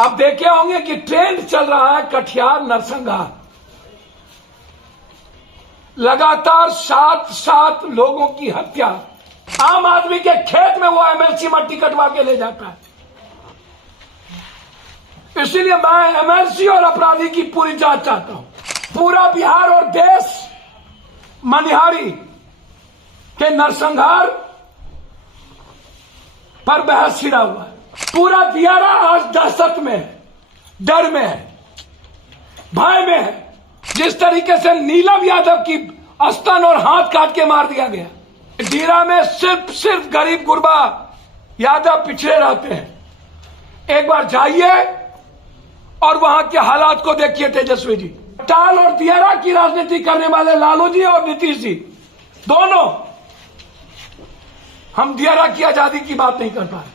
आप देखे होंगे कि ट्रेंड चल रहा है कटिहार नरसंहार। लगातार 7 लोगों की हत्या। आम आदमी के खेत में वो एमएलसी मट्टी कटवा के ले जाता है। इसीलिए मैं एमएलसी और अपराधी की पूरी जांच चाहता हूं। पूरा बिहार और देश मनिहारी के नरसंहार पर बहस छिड़ा हुआ है। पूरा दियारा आज दहशत में है, डर में है, भय में है। जिस तरीके से नीलम यादव की स्तन और हाथ काट के मार दिया गया। दियारा में सिर्फ गरीब गुरबा यादव पिछड़े रहते हैं। एक बार जाइए और वहां के हालात को देखिए तेजस्वी जी। टाल और दियारा की राजनीति करने वाले लालू जी और नीतीश जी दोनों, हम दियारा की आजादी की बात नहीं कर पाए।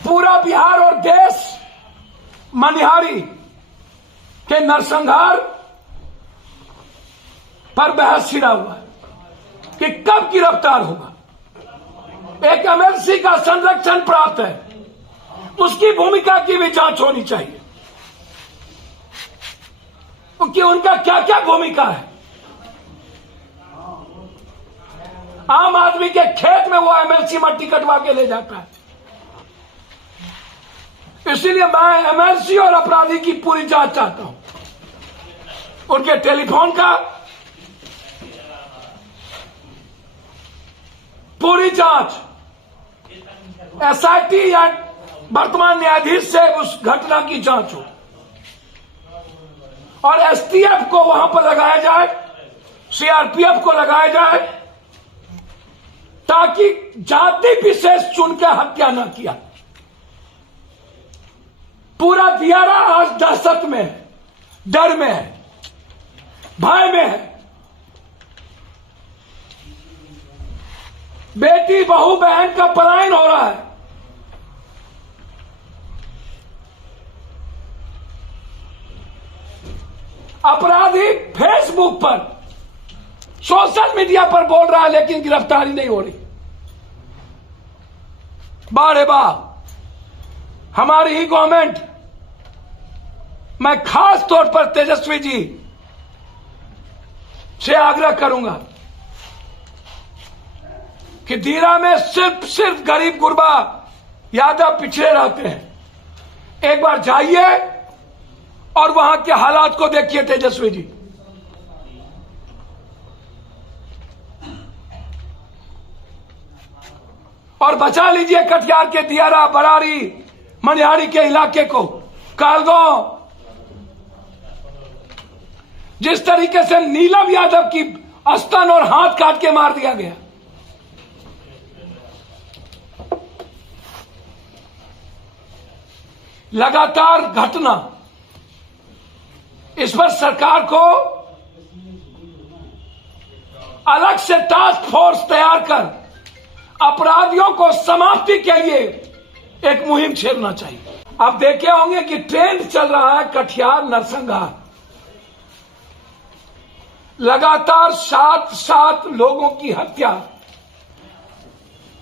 पूरा बिहार और देश मनिहारी के नरसंहार पर बहस छिड़ा हुआ है कि कब गिरफ्तार होगा। एक एमएलसी का संरक्षण प्राप्त है, उसकी भूमिका की भी जांच होनी चाहिए कि उनका क्या क्या भूमिका है। आम आदमी के खेत में वो एमएलसी मट्टी कटवा के ले जाता है। इसीलिए मैं एमएलसी और अपराधी की पूरी जांच चाहता हूं। उनके टेलीफोन का पूरी जांच एसआईटी या वर्तमान न्यायाधीश से उस घटना की जांच हो और एसटीएफ को वहां पर लगाया जाए, सीआरपीएफ को लगाया जाए, ताकि जाति विशेष चुन के हत्या न किया। पूरा दियारा आज दहशत में है, डर में है, भय में है। बेटी बहू बहन का पलायन हो रहा है। अपराधी फेसबुक पर, सोशल मीडिया पर बोल रहा है, लेकिन गिरफ्तारी नहीं हो रही। बारे वाह, हमारी ही गवर्नमेंट। मैं खास तौर पर तेजस्वी जी से आग्रह करूंगा कि दियारा में सिर्फ गरीब गुरबा यादव पिछड़े रहते हैं। एक बार जाइए और वहां के हालात को देखिए तेजस्वी जी। और बचा लीजिए कटिहार के दियारा, बरारी, मनिहारी के इलाके को। कालगांव, जिस तरीके से नीलम यादव की स्तन और हाथ काट के मार दिया गया। लगातार घटना, इस पर सरकार को अलग से टास्क फोर्स तैयार कर अपराधियों को समाप्ति के लिए एक मुहिम छेड़ना चाहिए। आप देखे होंगे कि ट्रेंड चल रहा है कटिहार नरसंहार। लगातार 7 लोगों की हत्या,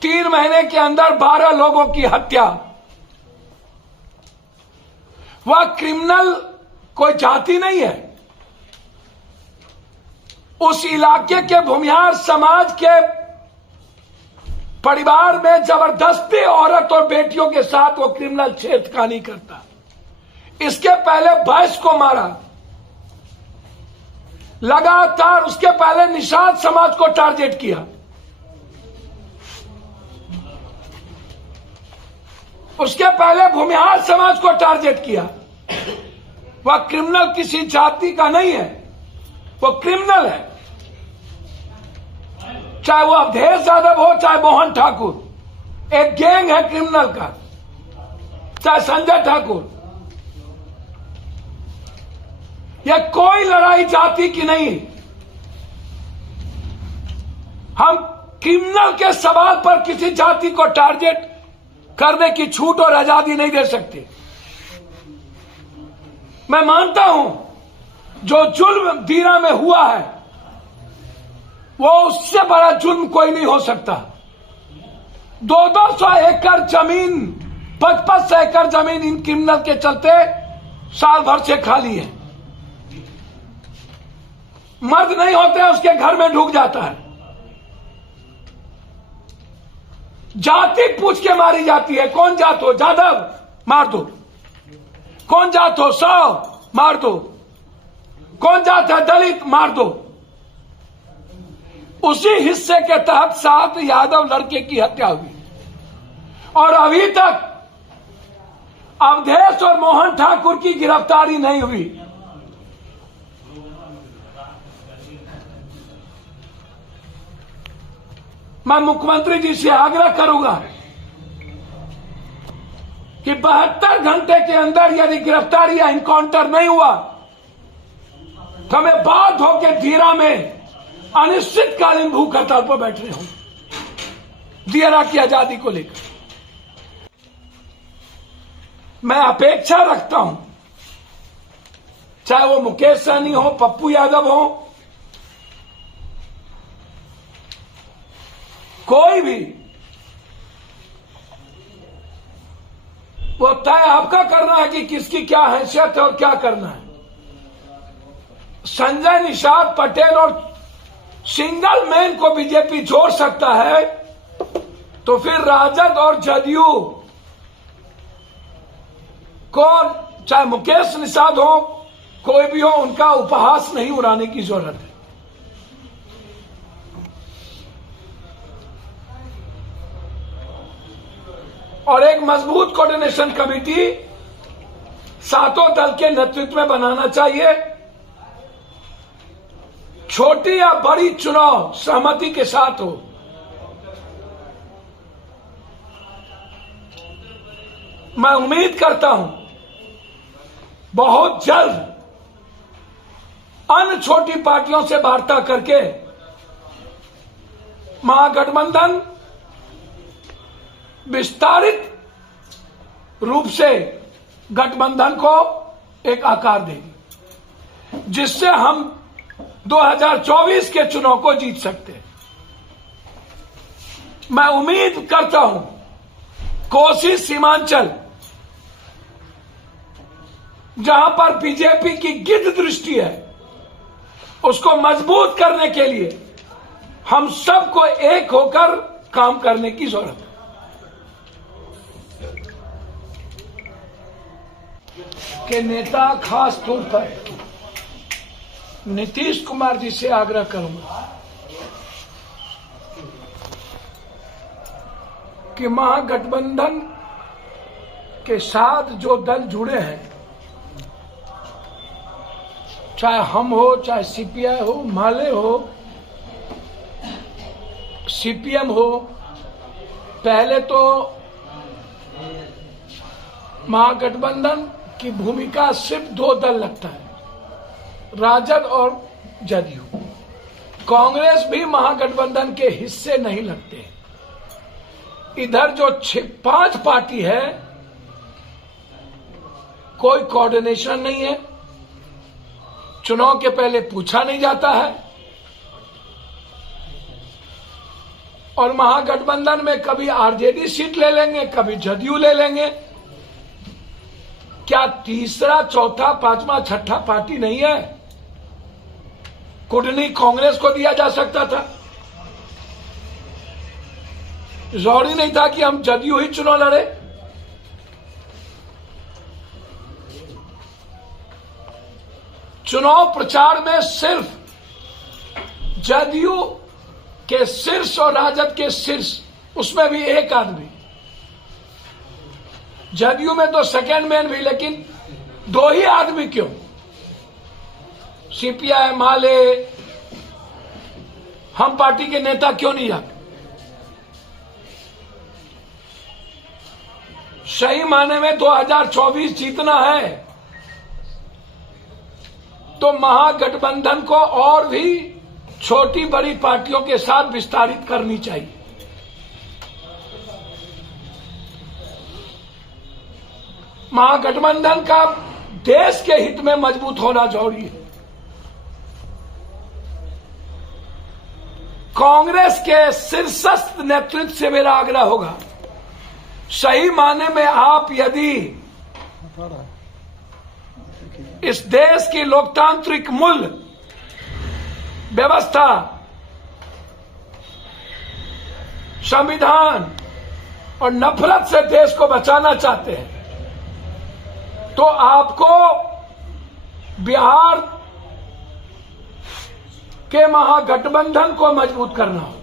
3 महीने के अंदर 12 लोगों की हत्या। वह क्रिमिनल कोई जाति नहीं है। उस इलाके के भूमिहार समाज के परिवार में जबरदस्ती औरत और बेटियों के साथ वो क्रिमिनल छेड़खानी करता। इसके पहले 22 को मारा। लगातार उसके पहले निषाद समाज को टारगेट किया। उसके पहले भूमिहार समाज को टारगेट किया। वह क्रिमिनल किसी जाति का नहीं है, वो क्रिमिनल है। चाहे वो अवधेश यादव हो, चाहे मोहन ठाकुर, एक गैंग है क्रिमिनल का। चाहे संजय ठाकुर, यह कोई लड़ाई जाति की नहीं। हम क्रिमिनल के सवाल पर किसी जाति को टारगेट करने की छूट और आजादी नहीं दे सकते। मैं मानता हूं जो जुल्म दियारा में हुआ है वो उससे बड़ा जुल्म कोई नहीं हो सकता। 200 एकड़ जमीन 55 एकड़ जमीन इन क्रिमिनल के चलते साल भर से खाली है। मर्द नहीं होते उसके घर में ढुक जाता है। जाति पूछ के मारी जाती है। कौन जात हो? जादव, मार दो। कौन जात हो? साव, मार दो। कौन जात है? दलित, मार दो। उसी हिस्से के तहत 7 यादव लड़के की हत्या हुई और अभी तक अवधेश और मोहन ठाकुर की गिरफ्तारी नहीं हुई। मैं मुख्यमंत्री जी से आग्रह करूंगा कि 72 घंटे के अंदर यदि गिरफ्तारी या इनकाउंटर नहीं हुआ तो हमें बाध्य होकर धीरा में अनिश्चितकालीन भूख हड़ताल पर बैठने होंगे दियारा की आजादी को लेकर। मैं अपेक्षा रखता हूं, चाहे वो मुकेश सहनी हो, पप्पू यादव हो, कोई भी, वो तय आपका करना है कि किसकी क्या हैसियत है और क्या करना है। संजय निषाद पटेल और सिंगल मैन को बीजेपी जोड़ सकता है तो फिर राजद और जदयू को, चाहे मुकेश निषाद हो, कोई भी हो, उनका उपहास नहीं उड़ाने की जरूरत है। और एक मजबूत कोऑर्डिनेशन कमेटी 7 दल के नेतृत्व में बनाना चाहिए। छोटी या बड़ी चुनाव सहमति के साथ हो। मैं उम्मीद करता हूं बहुत जल्द अन्य छोटी पार्टियों से वार्ता करके महागठबंधन विस्तारित रूप से गठबंधन को एक आकार देगी, जिससे हम 2024 के चुनाव को जीत सकते हैं। मैं उम्मीद करता हूं कोसी सीमांचल, जहां पर बीजेपी की गिद्ध दृष्टि है, उसको मजबूत करने के लिए हम सबको एक होकर काम करने की जरूरत है। के नेता खास तौर पर नीतीश कुमार जी से आग्रह करूंगा कि महागठबंधन के साथ जो दल जुड़े हैं, चाहे हम हो, चाहे सीपीआई हो, माले हो, सीपीएम हो, पहले तो महागठबंधन की भूमिका सिर्फ 2 दल लगता है, राजद और जदयू। कांग्रेस भी महागठबंधन के हिस्से नहीं लगते। इधर जो 5 पार्टी है, कोई कोऑर्डिनेशन नहीं है, चुनाव के पहले पूछा नहीं जाता है, और महागठबंधन में कभी आरजेडी सीट ले लेंगे, कभी जदयू ले लेंगे। क्या तीसरा, चौथा, पांचवा, छठा पार्टी नहीं है? कुंडली कांग्रेस को दिया जा सकता था। जरूरी नहीं था कि हम जदयू ही चुनाव लड़े। चुनाव प्रचार में सिर्फ जदयू के शीर्ष और राजद के शीर्ष, उसमें भी एक आदमी, जदयू में तो सेकेंड मैन भी, लेकिन 2 ही आदमी क्यों? सीपीआई, माले, हम पार्टी के नेता क्यों नहीं जाते? सही माने में 2024 जीतना है तो महागठबंधन को और भी छोटी बड़ी पार्टियों के साथ विस्तारित करनी चाहिए। महागठबंधन का देश के हित में मजबूत होना जरूरी है। कांग्रेस के शीर्षस्थ नेतृत्व से मेरा आग्रह होगा सही माने में आप यदि इस देश की लोकतांत्रिक मूल्य व्यवस्था, संविधान और नफरत से देश को बचाना चाहते हैं तो आपको बिहार के महागठबंधन को मजबूत करना होगा।